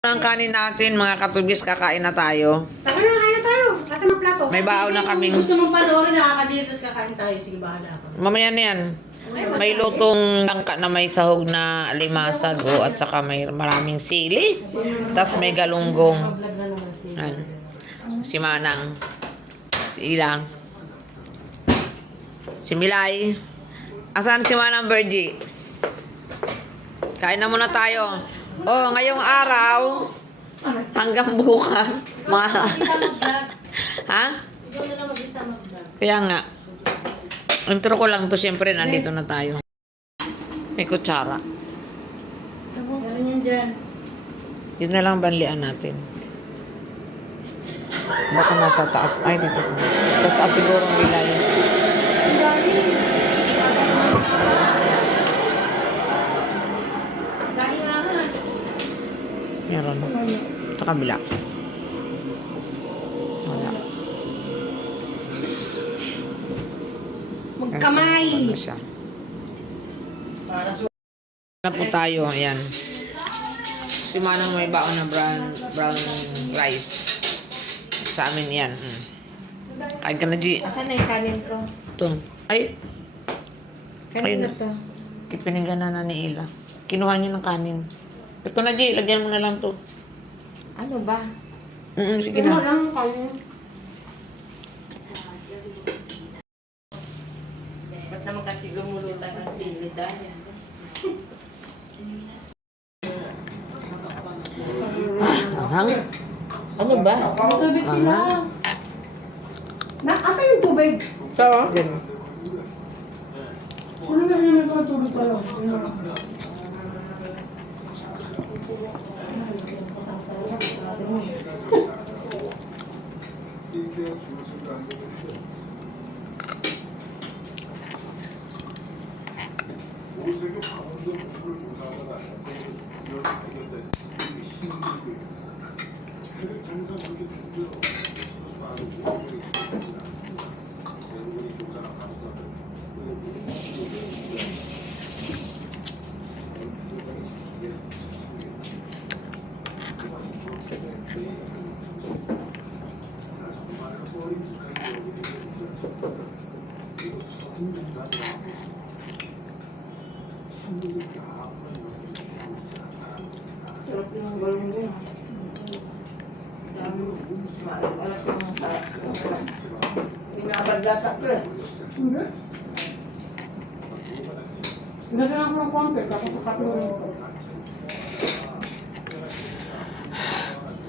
Ang kanin natin, mga katubis, kakain na tayo. Tara na, kain na tayo. Kasi magplato. May baon na kaming... Gusto mong panoorin, nakakadito sa kakain tayo. Sige, bahala ka. Mamaya na yan. May lutong langka na may sahog na alimasag at saka may maraming sili. Tapos may galunggong. Vlog na naman siya. Ayan. Si Manang. Si Ilang. Si Milay. Asan si Manang Bergie? Kain na muna tayo. Oh, ngayong araw, hanggang bukas. Mag-isa mag-vlog. Ha? Ikaw na lang mag-isa mag-vlog. Kaya nga. Intro ko lang to, siyempre nandito na tayo. May kutsara. Meron yan dyan. Yun na lang banlian natin. Baka nasa taas. Ay, dito. Sa taas siguro ang bilay. Ang dami. Dahil ahas. Meron. Sa kabila. Wala. Magkamay. Ano siya? Na po tayo. Ayan. Si Manang may baon na brown rice. Sa amin yan. Kain ka na, G. Asan na yung kanin ko? Ito. Ay, Kanin na to. kipinigan na ni Ila. Kinuha niyo ng kanin. Ito na, G. Lagyan mo na lang to. Ano ba? Sige Ano na. lang kanin? Ba't naman kasi lumulutan ng sili dahil? Hang? Ano ba? Tubig sila. Asa yung tubig? So, ganun. Ano na yun ang tubig tayo? 오세교 강원도 북부를 조사하다가 지역이 발견된 신규교육 해를 정상 분기 단계로 수학을 무조건이 시작되지 않습니다. 대부분이 교사나 간호사들 Sarap yung galong mo. Alat yung sarap. Pinabaglasak ko eh. Hindi. Nasaan ako ng konti, tapos kakatuloy ko.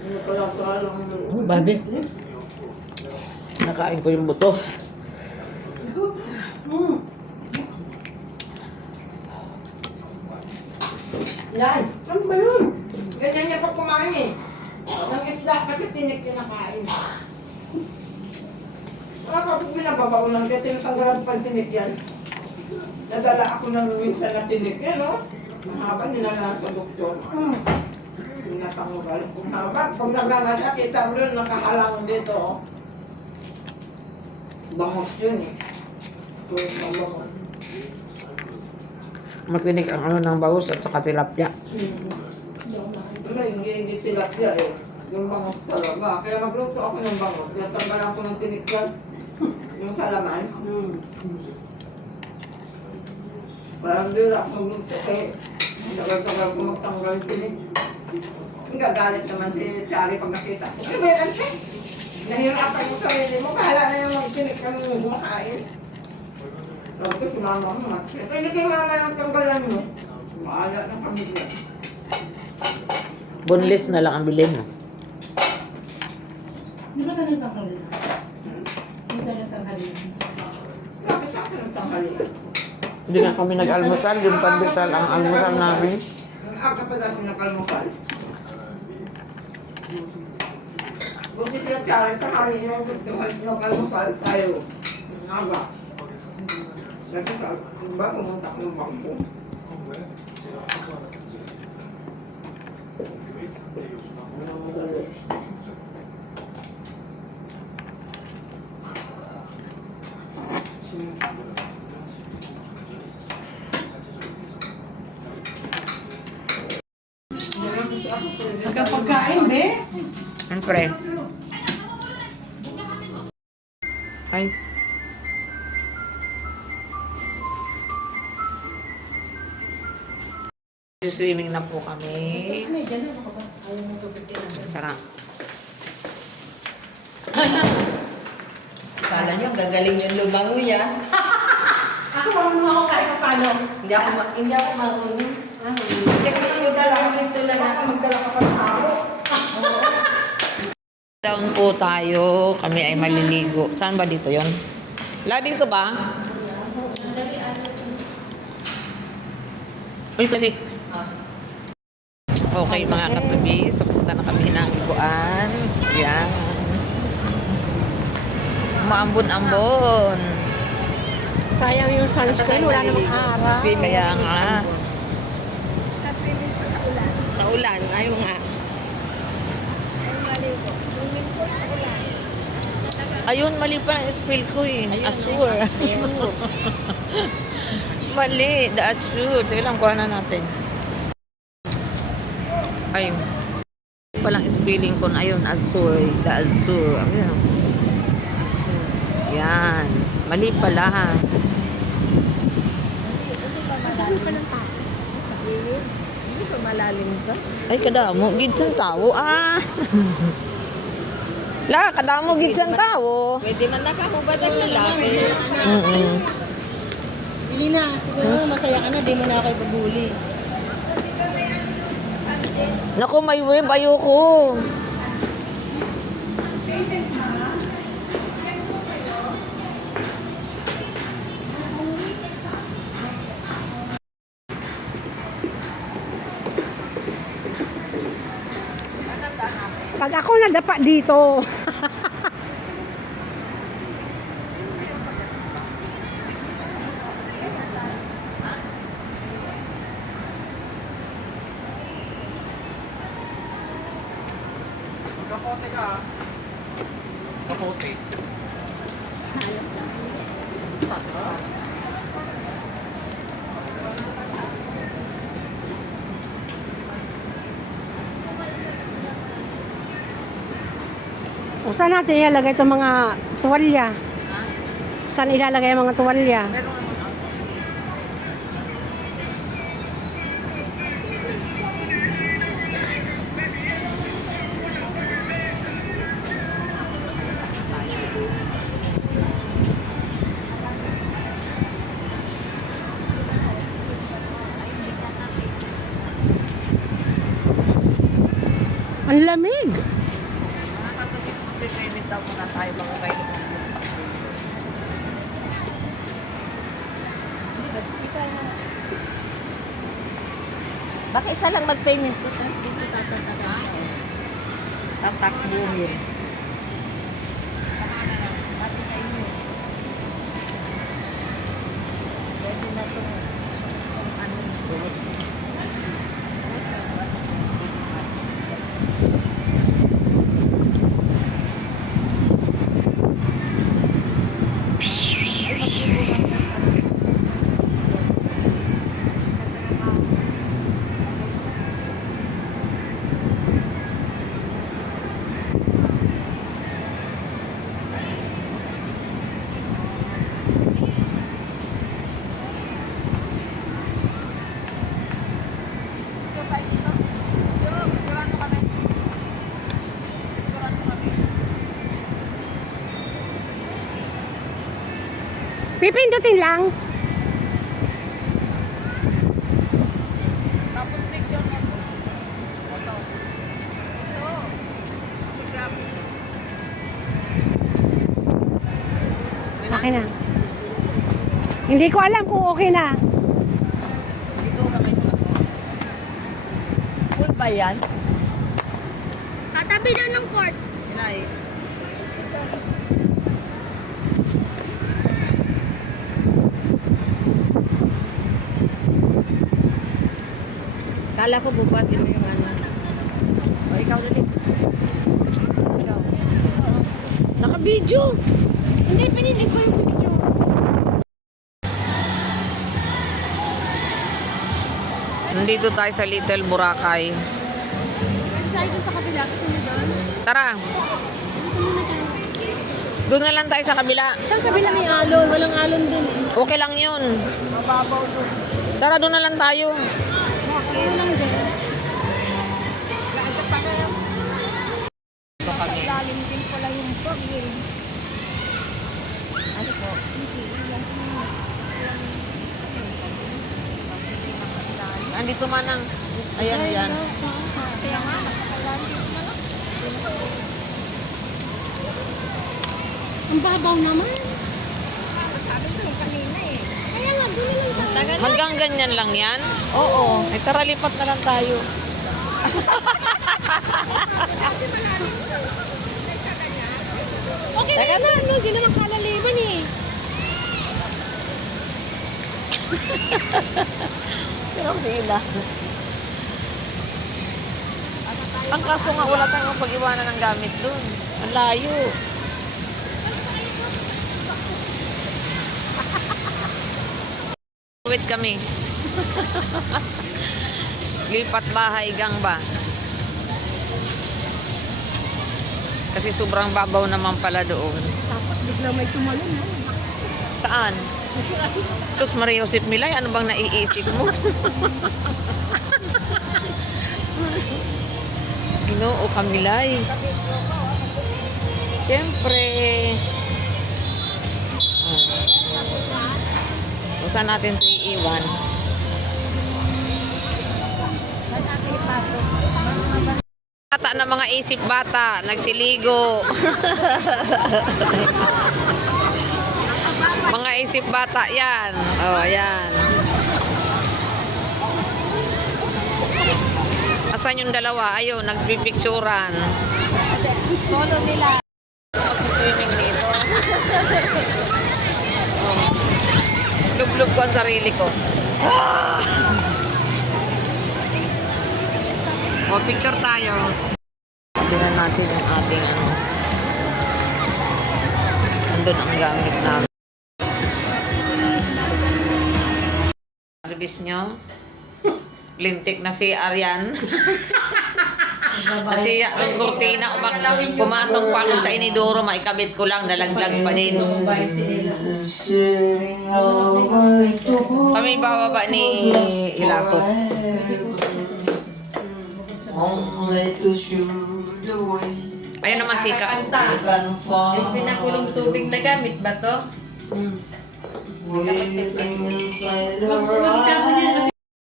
Ano pala ito alam mo? Oh, babi. Nakain ko yung buto. Yan. Ano ba yun? Ganyan niya pa kumain eh. Ng isda kasi tinik kinakain. Kapag binababaw lang, kaya tinatanggalan pa tinik yan. Nadala ako ng minsan na tinik yan, no? Mahaba, nilalaan sa doktor. Natanggal. Mahaba, pag naglalasa, kita mo rin nakahalang dito, oh. Bangos yun eh. Tuwing bangos. Matinik ang ano ng bagus at saka tilapia. Ano, hindi tilapia eh. Yung bangos talaga. Kaya magluto ako ng bangos. Natanggalan ko ng tinik yan. Yung salaman. Parang di ako magluto eh. Tagal-tagal ko magtanggal yung tinik. Gagalit naman si Charlie pag nakita ko. Ano ba yan, Che? Nahirapan mo sarili mo. Kahala na yung magtinik ka nung kumakain. Tapos si mama mo, Che. Hindi kay mama yung tanggalan mo. Maala na kami dyan. Boneless na lang ang bilhin mo. Di ba ganun tanghalin? Hindi ganun tanghalin. Bakit sa akin ang tanghalian? Hindi nga kami nag-almusal. Yung pandesal ang almusal namin. Ang aga pa dati nakalmukal. Buti sila Charlie sa hangin yung gusto nakalmukal tayo. Ang aga. Kasi sa ba, pumunta ko ng bangko. Nagkapagkain, be? Siyempre. Ay. Swimming na po kami. Tara. Kala nyo, gagaling yung lumangoy ah. Ako, marunong ako kahit paano. Hindi ako marunong. Teka lang, magdala ka Dito lang Baka ako. magdala ka pa ng tao. Down po tayo. Kami ay maliligo. Saan ba dito yon? La, dito ba? Uy, balik. Okay, mga katabi. So, punta na kami ng liguan. Yan. Maambon-ambon. Sayang yung sunscreen, wala namang araw. Kaya nga. Sa swimming pool sa ulan. Sa ulan, ayaw nga. Ay, maligo. Swimming pool sa ulan. Ayun, mali pa ang spell ko eh. Azure. Mali, the azure. Sige lang, kuha na natin. Ayun. Palang spelling ko na ayun, azure. The azure. Ayun. Yan. Mali pala. Masabi pa ng tao. Hindi pa malalim ka. Ay, kadamo. Gidsang tao. Ah. La, kadamo gidsang tao. Pwede man nakahubad ang lalaki. Pili na, siguro masaya ka na, di mo na ako ibabuli. Naku, may web. Ayoko. Pag ako nadapa dito, Kapote ka. Kapote. o saan natin ilalagay itong mga tuwalya? Saan ilalagay ang mga tuwalya? Ang lamig! Mga katabi, mag-training daw muna tayo bago kayo Baka isa lang mag-payment ko. Dito tatataga. tatakbo yun. Pwede na itong ano. Pipindutin lang. Tapos picture mo. Photo. Ito. Photography. Okay na. Hindi ko alam kung okay na. Ito na may Full ba yan? Katabi na ng court. Inay. Kala ko bubuhatin mo yung ano. O, ikaw dali. Naka-video. Hindi, pinitin ko yung picture. Nandito tayo sa Little Boracay. tayo dun sa kabila kasi may doon. Tara. Doon na lang tayo sa kabila. Saan kabila may alon? Walang alon dun eh. Okay lang yun. Tara, doon na lang tayo. Okay lang din. Ito kami. Lalim din pala yung bag eh. Ano po? Andito manang. Ayan, ayan. Kaya nga, nakakalalim na lang. Ang babaw naman. Sabi ko yung kanina eh. Kaya nga, doon na lang tayo. Tagal Hanggang ganyan lang yan? Oo. Ay, tara, lipat na lang tayo. Okay na yan, no? Di naman kalaliman eh. Pero bila. Ang kaso nga, wala tayong pag-iwanan ng gamit doon. Ang layo. Wait kami. Lipat bahay gang ba? Kasi sobrang babaw naman pala doon. Tapos bigla may tumalon, no? Saan? Sus Maria Josep Milay, ano bang naiisip mo? Ginoo Kamilay. Siyempre. Kung saan natin ito iiwan? Saan natin ipasok? Bata na mga isip bata, nagsiligo. Mga isip bata yan. Oh, yan. Asan yung dalawa? Ayun, nagpipicturan. Solo nila. Mag-swimming dito. Oh. Lublub ko ang sarili ko. O, picture tayo. Tingnan natin yung ating ano. Andun ang gamit namin. Service nyo? Lintik na si Arian. Kasi ang kurtina, pumatong pa ako sa inidoro, maikabit ko lang, nalaglag pa din. Kami bababa ni Ilatot. Ayun naman, tika. Yung pinakulong tubig na gamit ba to?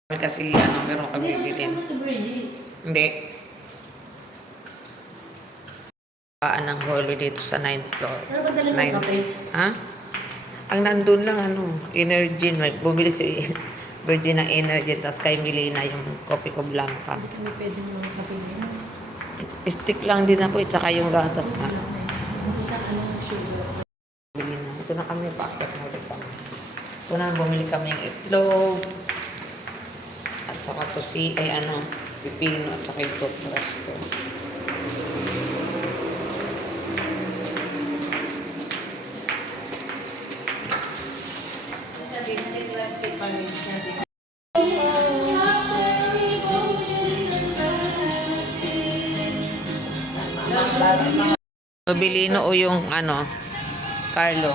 Kasi ano, meron kami bilhin. Hindi. Ng hallway dito sa 9th floor. 9. Ha? Ang nandun lang ano, Energy. Bumili si Virgin ng Energy, tapos kay Milena yung kopi ko blanca. Stick lang din ako, tsaka yung gatas nga. Bili na. Ito na kami, packet na ulit kami. Ito na, bumili kami yung itlog. At saka to pipino at saka yung toothbrush ko. Nobilino o yung ano, Carlo.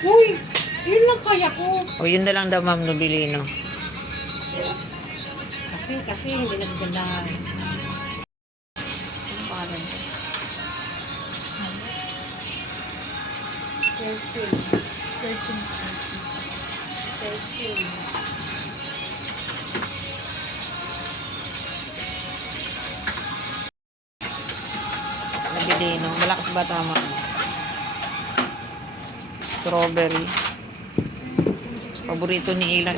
Uy, yun lang kaya ko. O yun na lang daw, Ma'am Nobilino. Kasi hindi nagdala. Parang. 13. Nobilino. Malakas ba tama? Strawberry. Paborito ni Ilan.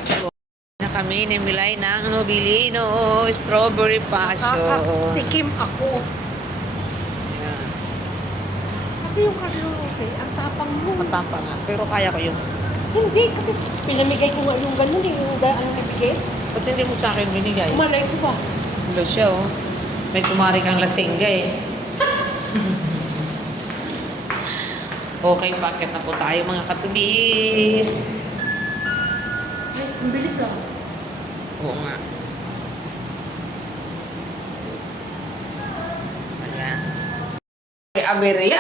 Na kami ni Milay ng Nobilino. Strawberry passion. Tikim ako. Ayan. Kasi yung Carlo Rose, ang tapang mo. Matapa nga. Pero kaya ko yung... Hindi, kasi pinamigay ko nga yung ganun eh, yung daan ibigay. Ba't hindi mo sa akin binigay? Malay ko ba? Hello siya, oh. May kumari kang lasingga eh. Okay, bakit na po tayo mga katubis? Ay, ang bilis ah. Oo nga. aberya.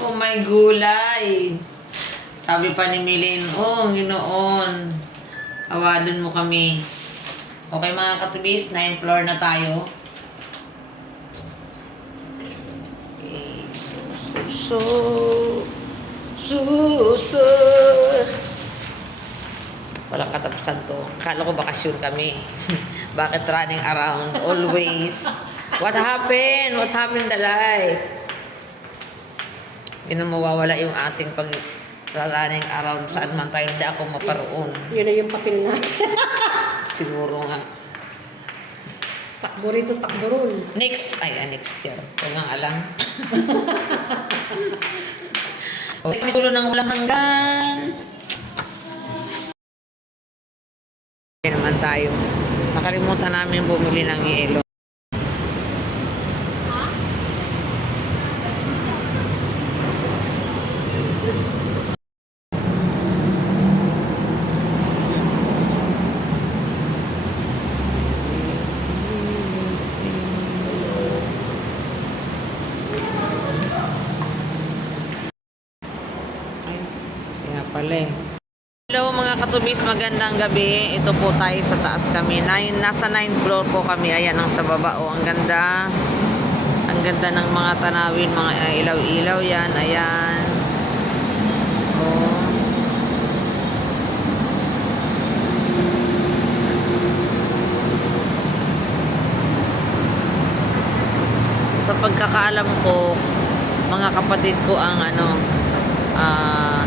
Oh my gulay. Sabi pa ni Milin, oh, Ginoon, awadon mo kami. Okay mga katubis, 9th floor na tayo. Okay, so. Walang katapusan to. Akala ko bakasyon kami. Bakit running around always? What happened? What happened in the life? Hindi na mawawala yung ating running around saan man tayo hindi ako maparoon. Yun na yung papel natin. Siguro nga. Takbo rito, takbo ron. Next year. Huwag nga alam. Okay, tulo ng walang hanggan. Okay naman tayo. Nakalimutan namin bumili ng yelo. Kaya pala eh. Hello mga katubis, magandang gabi. Ito po tayo sa taas kami. Nasa 9th floor po kami. Ayan ang sa baba. Oh, ang ganda. Ang ganda ng mga tanawin, mga ilaw-ilaw yan. Ayan. Oh. Sa pagkakaalam ko, mga kapatid ko ang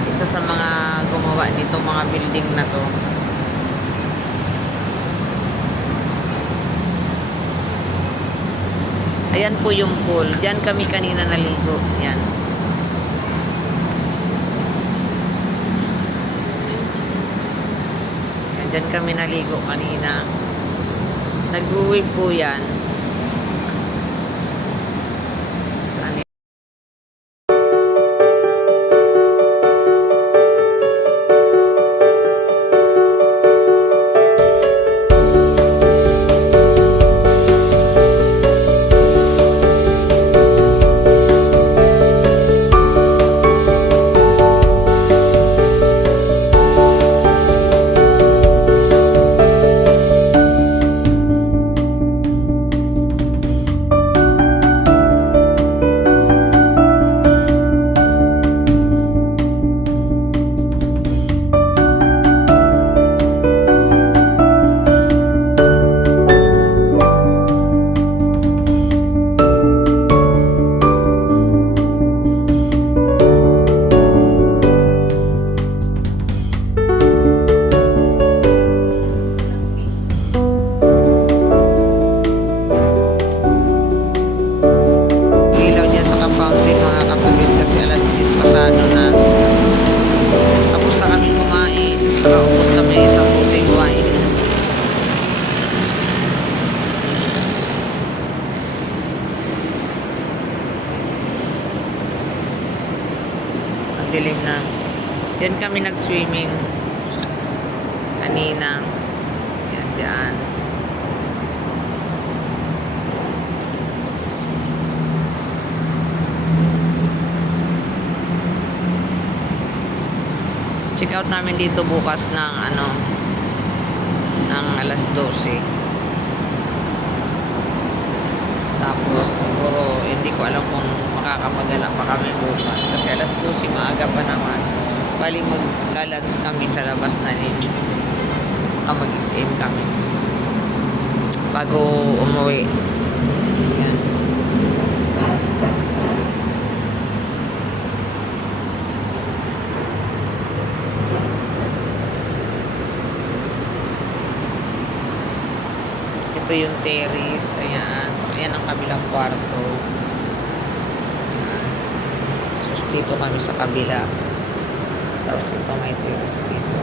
isa sa mga gumawa nito mga building na to. Ayan po yung pool. Diyan kami kanina naligo. Yan. Yan, diyan kami naligo kanina. Nag-uwi po yan. Saan yan? Ilaw dyan sa fountain mga katubis kasi alas 10 pasado na. Tapos na kami kumain. Nakaubos kami isang puting wine. Ang dilim na. Diyan kami nag-swimming kanina. Yan dyan. Check out namin dito bukas ng ng alas 12. Tapos siguro hindi ko alam kung makakapagala pa kami bukas kasi alas 12 maaga pa naman. Bali maglalans kami sa labas na din. Mag-SM kami bago umuwi. Yan. Ito yung terrace. Ayan. So, ayan ang kabilang kwarto. Ayan. So, dito kami sa kabila. Tapos ito may terrace dito.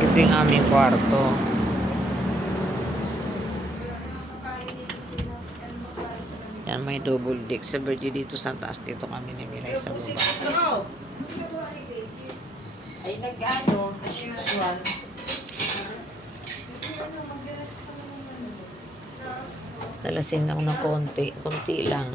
Ito yung aming kwarto. Yan, may double deck sa Virgin dito sa taas. Dito kami ni Milay sa baba. Nag-ano, as usual. Nalasin ako ng konti. Konti lang.